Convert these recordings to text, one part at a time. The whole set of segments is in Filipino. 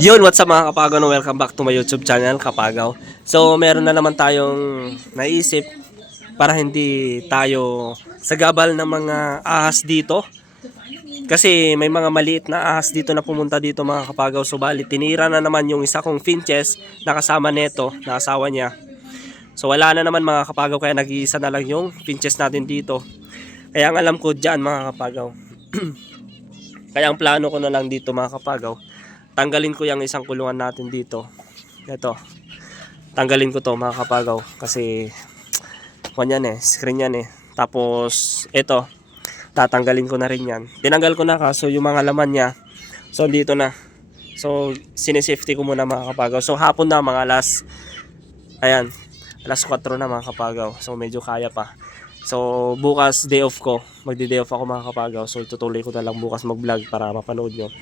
Yun, what's up mga kapagaw, no? Welcome back to my YouTube channel, Kapagaw. So, meron na naman tayong naisip para hindi tayo sagabal ng mga ahas dito. Kasi may mga maliit na ahas dito na pumunta dito mga kapagaw. So, bali, tinira na naman yung isa kong finches na kasama neto, na asawa niya. So, wala na naman mga kapagaw, kaya nag-iisa na lang yung finches natin dito. Kaya ang alam ko dyan mga kapagaw. Kaya ang plano ko na lang dito mga kapagaw, tanggalin ko yung isang kulungan natin dito. Ito. Tanggalin ko to mga kapagaw. Kasi yan screen yan eh. Tapos ito, tatanggalin ko na rin yan. Tinanggal ko na kaso yung mga laman niya. So dito na. So sinesafety ko muna mga kapagaw. So hapon na mga ayan, alas 4 na mga kapagaw. So medyo kaya pa. So bukas day off ko. Magdi-day off ako mga kapagaw. So itutuloy ko na lang bukas mag-vlog para mapanood nyo.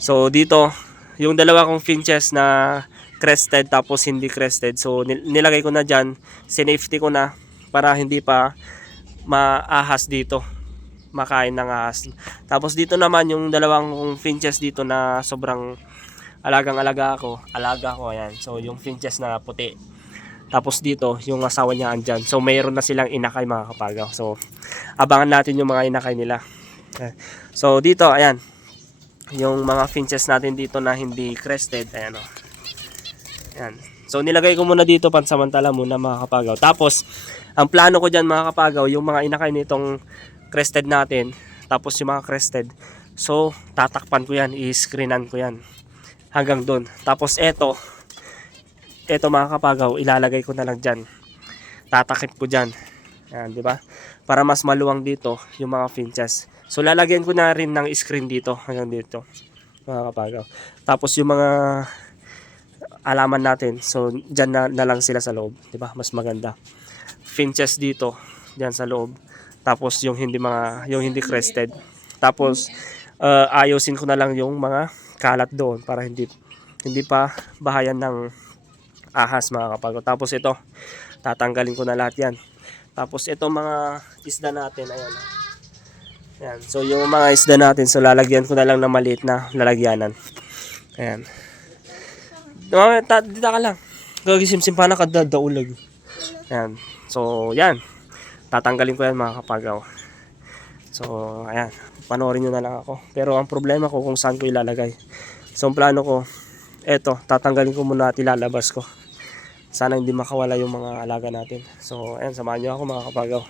So dito, yung dalawa kong finches na crested tapos hindi crested. So nilagay ko na dyan, sinafety ko na para hindi pa maahas dito, makain ng ahas. Tapos dito naman yung dalawang kong finches dito na sobrang alaga ko, ayan. So yung finches na puti. Tapos dito, yung asawa niya andyan. So mayroon na silang inakay mga kapagaw. So abangan natin yung mga inakay nila. So dito, ayan. Yung mga finches natin dito na hindi crested, ayan o. Ayan. So nilagay ko muna dito pansamantala muna mga kapagaw. Tapos ang plano ko dyan mga kapagaw, yung mga inakay nitong crested natin, tapos yung mga crested, so tatakpan ko yan, i-screenan ko yan hanggang doon. Tapos eto mga kapagaw, ilalagay ko na lang dyan, tatakip ko dyan, ayan, di ba? Para mas maluwang dito yung mga finches. So lalagyan ko na rin ng screen dito hanggang dito mga kapagaw. Tapos yung mga alaman natin, so dyan na lang sila sa loob, di ba? Mas maganda. Finches dito, dyan sa loob. Tapos yung hindi crested. Tapos ayusin ko na lang yung mga kalat doon para hindi pa bahayan ng ahas mga kapagaw. Tapos ito, tatanggalin ko na lahat yan. Tapos ito mga isda natin, ayan. Ayan. So yung mga isda natin, so lalagyan ko na lang ng maliit na lalagyanan. Ayan. Dito ka lang. Gagisimsim pa na kadadaulag. Ayan. So yan. Tatanggalin ko yan mga kapagaw. So ayan. Panoorin nyo na lang ako. Pero ang problema ko kung saan ko ilalagay. So ang plano ko, eto, tatanggalin ko muna at ilalabas ko. Sana hindi makawala yung mga alaga natin. So ayan, samahan nyo ako mga kapagaw.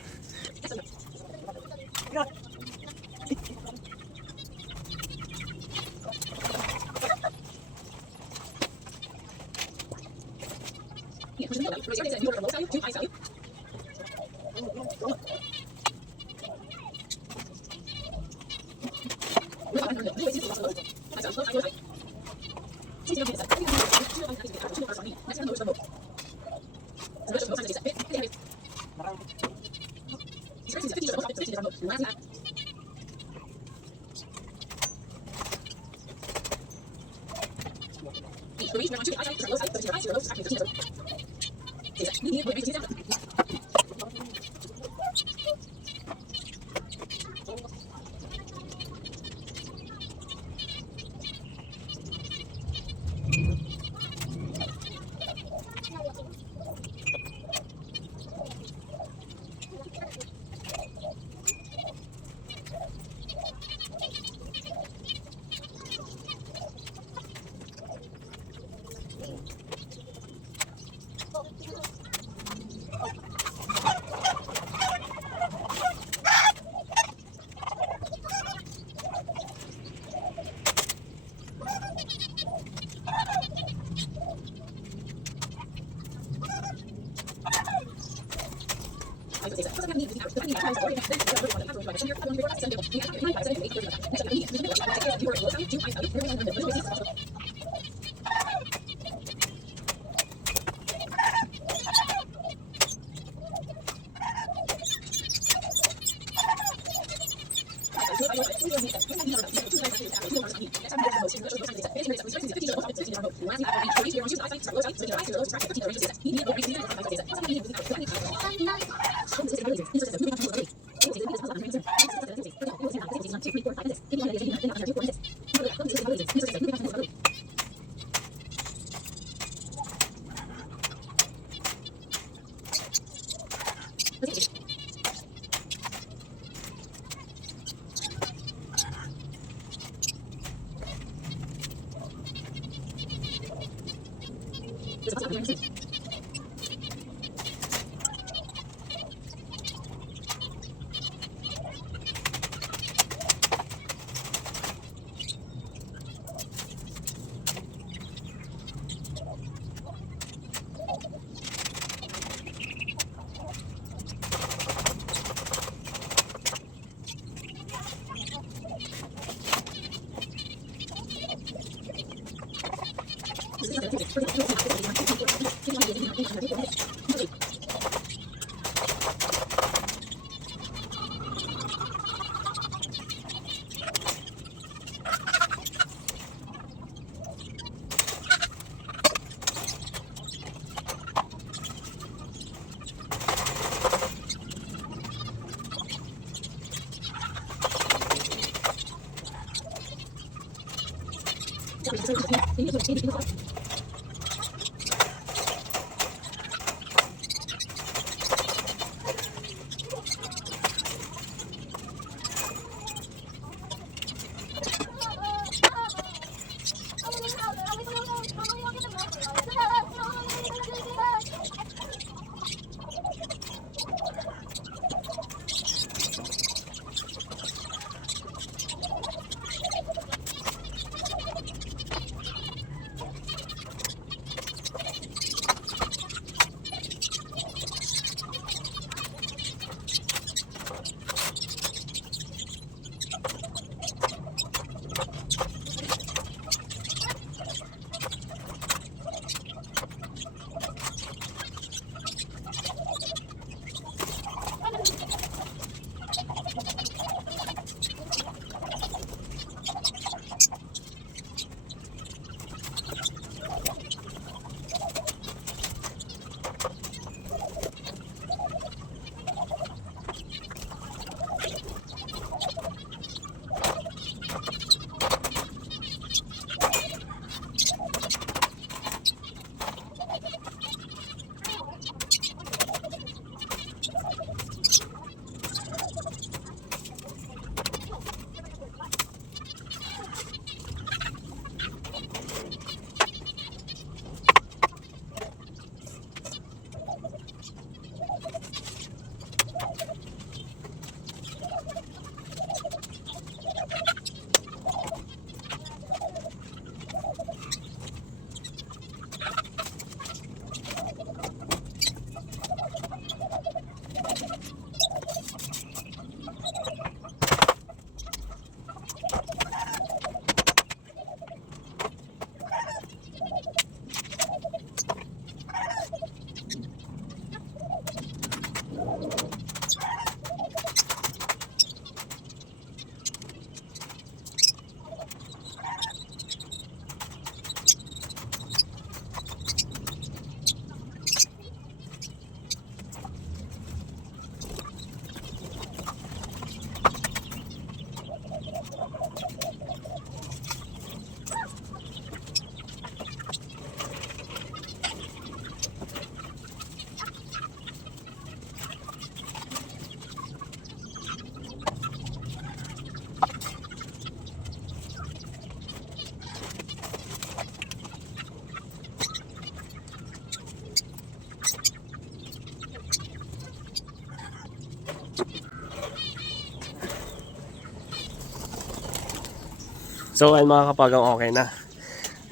So ayun mga kapagaw, okay na.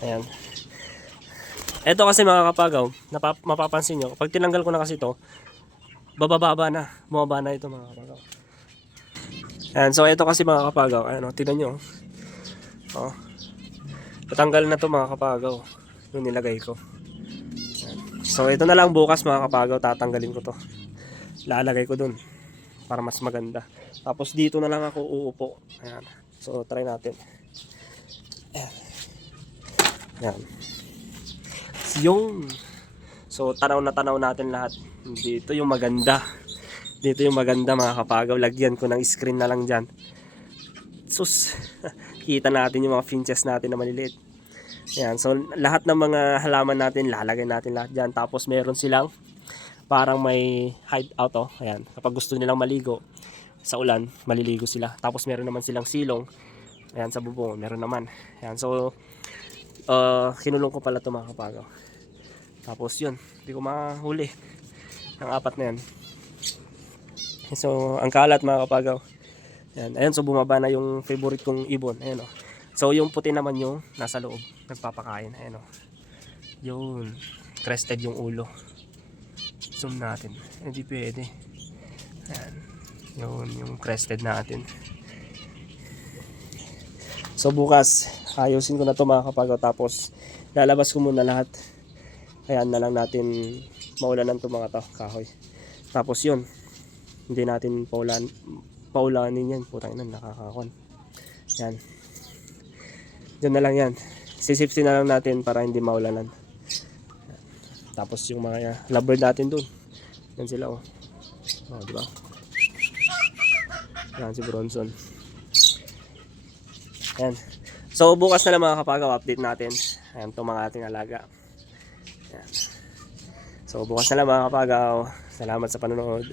Ayan. Ito kasi mga kapagaw, mapapansin nyo, pag tinanggal ko na kasi ito, bababa na. Bumaba na ito mga kapagaw. Ayan, so ito kasi mga kapagaw, ayan o, tignan nyo. O, natanggal na to mga kapagaw, yung nilagay ko. Ayan. So ito na lang bukas mga kapagaw, tatanggalin ko to. Lalagay ko dun, para mas maganda. Tapos dito na lang ako uupo. Ayan. So try natin. Ayan. Ayan. Yung so tanaw na tanaw natin lahat. Dito yung maganda. Dito yung maganda mga kapagaw. Lagyan ko ng screen na lang dyan. Sus. Kita natin yung mga finches natin na maliliit. Ayan. So lahat ng mga halaman natin, lalagay natin lahat dyan. Tapos meron silang parang may hideout. Oh. Ayan. Kapag gusto nilang maligo sa ulan, maliligo sila. Tapos meron naman silang silong. Ayan, sa bubong, meron naman. Ayan, so kinulong ko pala ito mga kapagaw. Tapos yun, hindi ko mahuli ang apat na yan. So ang kalat mga kapagaw. Yan, ayun, so bumaba na yung favorite kong ibon. Ayun oh. So yung puti naman yung nasa loob, nagpapakain. Ayun oh. Yun, crested yung ulo. Zoom natin. Hindi pwede. Ayan. Yun, yung crested natin. So bukas, ayusin ko na to mga kapagaw. Tapos lalabas ko muna lahat. Ayan na lang natin maulanan to mga to, kahoy. Tapos yun, hindi natin paulanin yan. Putang ina, nakakakon. Yan. Diyan na lang yan. Sisipsi na lang natin para hindi maulanan. Tapos yung mga lovebird natin dun. Yan sila oh. Oh, di ba? Yan si Bronson. Yan. So bukas na lang mga kapagaw, update natin. Ayan itong mga ating alaga. Yan. So bukas na lang mga kapagaw. Salamat sa panonood.